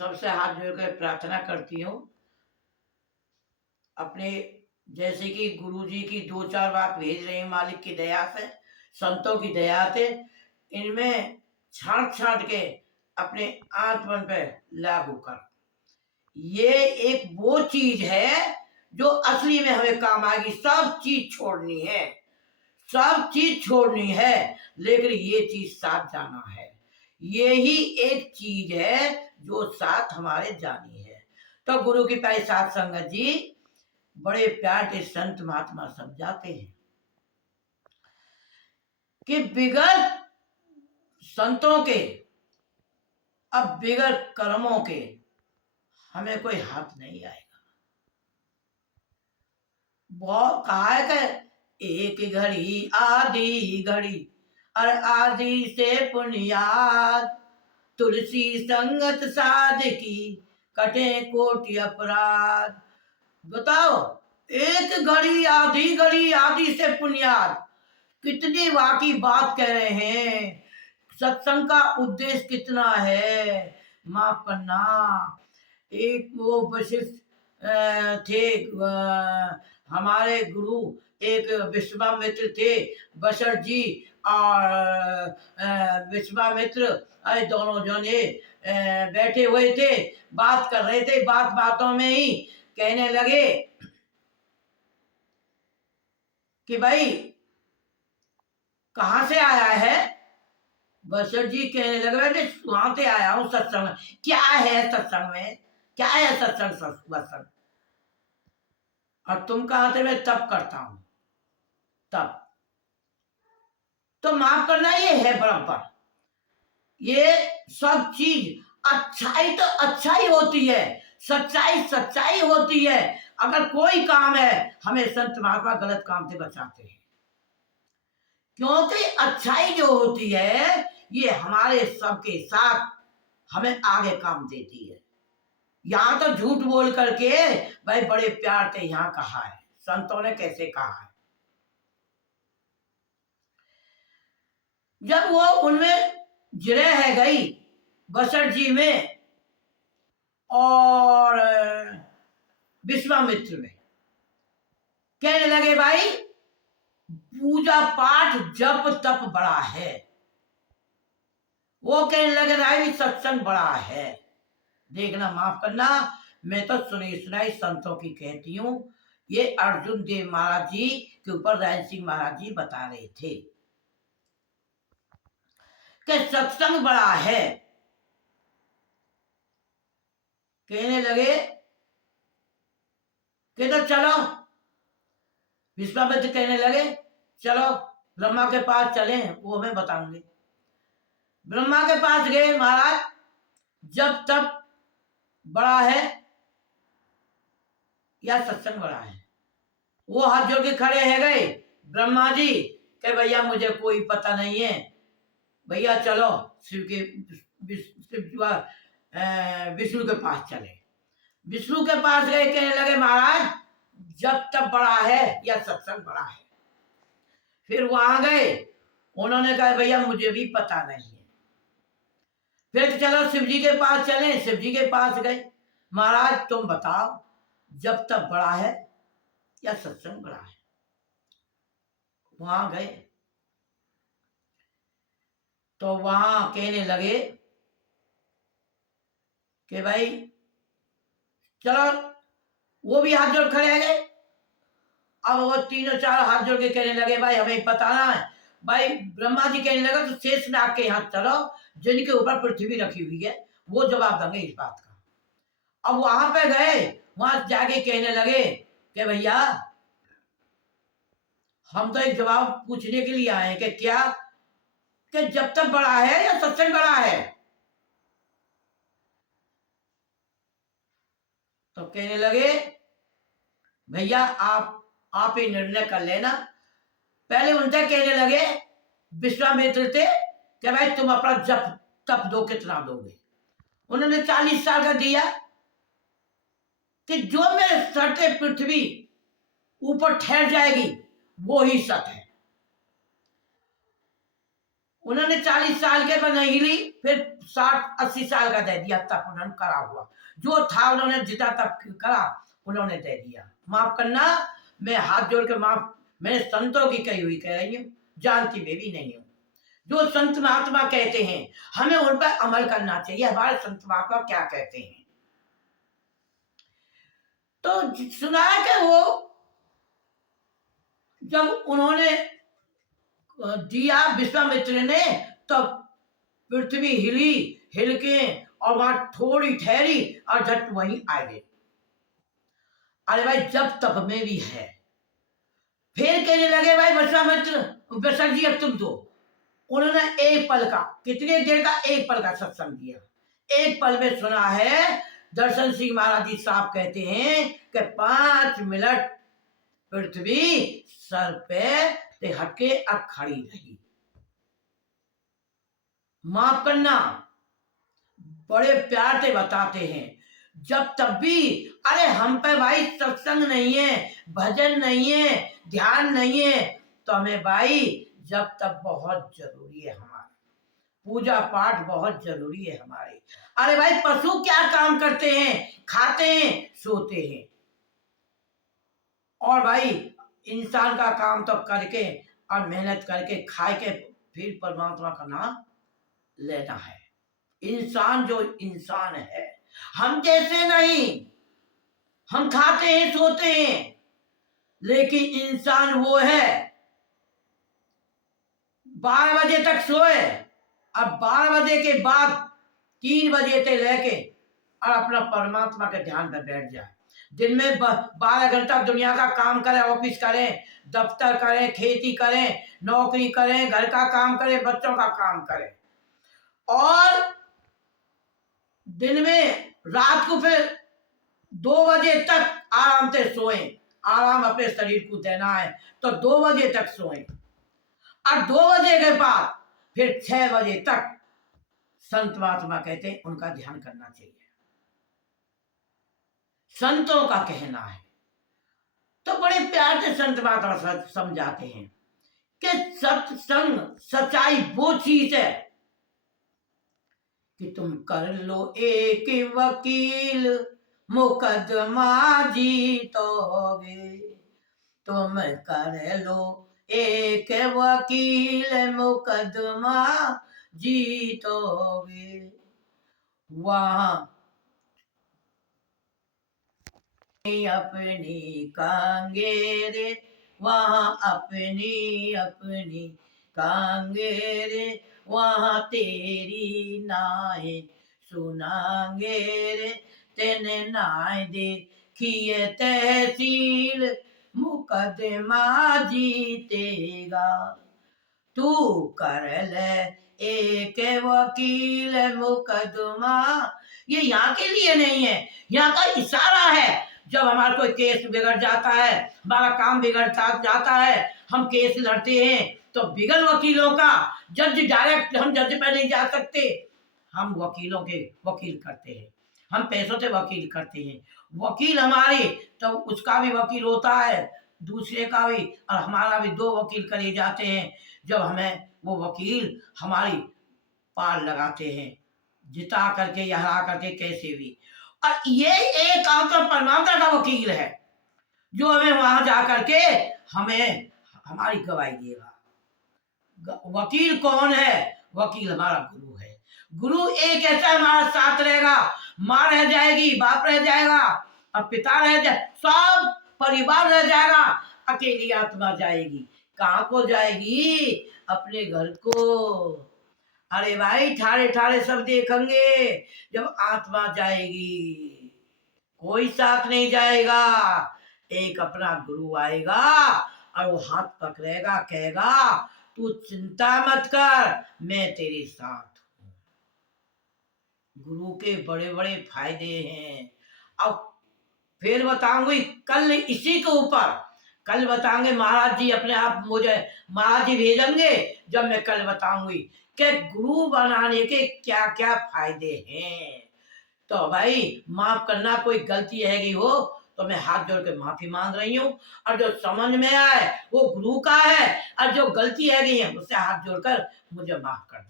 सबसे हाथ जोड़कर प्रार्थना करती हूँ अपने, जैसे कि गुरु जी की दो चार बात भेज रही हूँ मालिक की दया से, संतों की दया से, इनमें छांट छांट के अपने आत्मन पे लागू कर। ये एक वो चीज है जो असली में हमें काम आएगी। सब चीज छोड़नी है, सब चीज छोड़नी है, लेकिन ये चीज साथ जाना है। ये ही एक चीज है जो साथ हमारे जानी है। तो गुरु की प्यारी साथ संगत जी, बड़े प्यार से संत महात्मा समझाते हैं कि बिगड़ संतों के, अब बिगड़ कर्मों के हमें कोई हाथ नहीं आएगा। बहुत कहा है कि एक घड़ी आधी घड़ी और आधी से पुनियाद, तुलसी संगत साध की कटे कोटि अपराध। बताओ, एक घड़ी आधी से पुनियाद, कितनी वाकई बात कह रहे हैं। सत्संग का उद्देश्य कितना है, माफ करना। एक वो वशिष्ठ थे, हमारे गुरु एक विश्वामित्र थे, वशिष्ठ जी और विश्वामित्र, दोनों जने बैठे हुए थे, बात कर रहे थे। बात बातों में ही कहने लगे कि भाई कहाँ से आया है। वशिष्ठ जी कहने लगे वहां से आया हूं सत्संग में। क्या है सत्संग में, क्या है सत्संग वत्संग, और तुम कहाँ थे। मैं तप करता हूं, तप। तो माफ करना, ये है बराबर। ये सब चीज अच्छाई तो अच्छाई होती है, सच्चाई सच्चाई होती है। अगर कोई काम है, हमें संत महात्मा गलत काम से बचाते हैं, क्योंकि अच्छाई जो होती है ये हमारे सबके साथ हमें आगे काम देती है। यहां तो झूठ बोल करके भाई बड़े प्यार से यहां कहा है, संतों ने कैसे कहा है। जब वो उनमें जिरे है गई वशिष्ठ जी में और विश्वामित्र में, कहने लगे भाई पूजा पाठ जप तप बड़ा है। वो कहने लगे भाई सत्संग बड़ा है। देखना, माफ करना, मैं तो सुनी सुनाई संतों की कहती हूँ। ये अर्जुन देव महाराज जी के ऊपर रैन सिंह महाराज जी बता रहे थे कि सत्संग बड़ा है। कहने लगे कि तो चलो, विश्वामित्र कहने लगे चलो ब्रह्मा के पास चले, वो हमें बताएंगे। ब्रह्मा के पास गए। महाराज जब तब बड़ा है या सत्संग बड़ा है। वो हाथ जोड़ के खड़े है गए ब्रह्मा जी के भैया मुझे कोई पता नहीं है, भैया चलो शिव के विष्णु के पास चले। विष्णु के पास गए, कहने लगे महाराज जब तब बड़ा है या सत्संग बड़ा है। फिर वहां गए, उन्होंने कहा भैया मुझे भी पता नहीं है। फिर चलो शिव जी के पास चले। शिव जी के पास गए, महाराज तुम बताओ जब तब बड़ा है या सत्संग बड़ा है। वहां गए तो वहां कहने लगे कि भाई चलो, वो भी हाथ जोड़ खड़े गए। अब वो तीनों चार हाथ जोड़ के कहने लगे भाई हमें बताना है। भाई ब्रह्मा जी कहने लगे तो शेष नाग के यहाँ चलो, जिनके ऊपर पृथ्वी रखी हुई है, वो जवाब देंगे इस बात का। अब वहां पे गए, वहां जाके कहने लगे कि भैया हम तो एक जवाब पूछने के लिए आए हैं कि क्या, कि जब तक बड़ा है या सत्संग बड़ा है। तो कहने लगे भैया आप ही निर्णय कर लेना। पहले उनसे कहने लगे विश्वामित्र थे कि भाई तुम अपना जप तप दो, कितना दोगे। उन्होंने 40 साल का दिया कि जो मेरे सटे पृथ्वी ऊपर ठहर जाएगी वो ही सत है। उन्होंने 40 साल के पर नहीं ली, फिर 60-80 साल का दे दिया, तब उन्होंने करा हुआ जो था, उन्होंने जितना तब करा उन्होंने दे दिया। माफ करना, मैं हाथ जोड़ के माफ, मैंने संतों की कही हुई कह रही हूँ, जानती मैं भी नहीं हूँ। जो संत महात्मा कहते हैं हमें उन पर अमल करना चाहिए। हमारे संत महात्मा क्या कहते हैं, तो सुना है कि वो जब उन्होंने दिया विश्वामित्र ने, तब पृथ्वी हिली, हिल के और वहां थोड़ी ठहरी और झट वहीं आ गए। अरे भाई जब तप में भी है। फिर कहने लगे भाई विश्वामित्र, विश्व जी अब तुम दो। उन्होंने एक पल का, कितने देर का, एक पल का सत्संग दिया। एक पल में सुना है, दर्शन सिंह महाराज जी साहब कहते हैं कि 5 मिनट पृथ्वी सर पे हटके अब खड़ी रही। माफ करना, बड़े प्यार से बताते हैं, जब तब भी, अरे हम पे भाई सत्संग नहीं है, भजन नहीं है, ध्यान नहीं है, तो हमें भाई जब तक बहुत जरूरी है, हमारे पूजा पाठ बहुत जरूरी है हमारे। अरे भाई पशु क्या काम करते हैं, खाते हैं, सोते हैं, और भाई इंसान का काम तो करके और मेहनत करके खाए के फिर परमात्मा का नाम लेना है। इंसान जो इंसान है, हम जैसे नहीं, हम खाते हैं सोते हैं, लेकिन इंसान वो है 12 बजे तक सोए, अब 12 बजे के बाद 3 बजे से लेके और अपना परमात्मा के ध्यान पर बैठ जाए। दिन में 12 घंटा दुनिया का काम करें, ऑफिस करें, दफ्तर करें, खेती करें, नौकरी करें, घर का काम करें, बच्चों का काम करें, और दिन में रात को फिर 2 बजे तक आराम से सोएं। आराम अपने शरीर को देना है तो 2 बजे तक सोएं, और 2 बजे के बाद फिर 6 बजे तक संत महात्मा कहते हैं उनका ध्यान करना चाहिए। संतों का कहना है, तो बड़े प्यार से संत महात्मा समझाते हैं कि सत्संग सच्चाई वो चीज है कि तुम कर लो एक वकील, मुकदमा जीतोगे। तुम कर लो एक वकील, मुकदमा जीतोगे। वहां अपनी कांगेरे, वहां अपनी अपनी कांगेरे, वहां तेरी नाए सुनांगे रे। तेने नाए देखिए तहसील, मुकदमा जीतेगा। तू कर ले एक वकील, मुकदमा। ये यहाँ के लिए नहीं है, यहाँ का इशारा है। जब हमारा कोई केस बिगड़ जाता है, हमारा काम बिगड़ जाता है, हम केस लड़ते हैं, तो बिगड़ वकीलों का, जज डायरेक्ट, हम जज पे नहीं जा सकते, हम वकीलों के वकील करते हैं, हम पैसों से वकील करते हैं। वकील हमारे, तो उसका भी वकील होता है, दूसरे का भी, और हमारा भी 2 वकील करे जाते हैं। जब हमें वो वकील हमारी पार लगाते हैं, जिता करके या हरा करके, कैसे भी। और ये एक आकर परमात्मा का वकील है, जो हमें वहां जा करके हमें हमारी गवाही देगा। वकील कौन है? वकील हमारा गुरु है। गुरु एक ऐसा हमारा साथ रहेगा, माँ रह जाएगी, बाप रह जाएगा, और पिता रह जाए, सब परिवार रह जाएगा, अकेली आत्मा जाएगी। कहाँ को जाएगी? अपने घर को। अरे भाई ठाड़े ठाड़े सब देखेंगे, जब आत्मा जाएगी कोई साथ नहीं जाएगा। एक अपना गुरु आएगा और वो हाथ पकड़ेगा, कहेगा तू चिंता मत कर, मैं तेरे साथ हूं। गुरु के बड़े बड़े फायदे हैं। अब फिर बताऊंगी कल इसी के ऊपर, कल बताएंगे। महाराज जी अपने आप मुझे महाराज जी भेजेंगे, जब मैं कल बताऊंगी कि गुरु बनाने के क्या क्या फायदे हैं। तो भाई माफ करना, कोई गलती हैगी हो तो मैं हाथ जोड़ के माफी मांग रही हूँ। और जो समझ में आए वो गुरु का है, और जो गलती है गई है उससे हाथ जोड़कर मुझे माफ कर दे।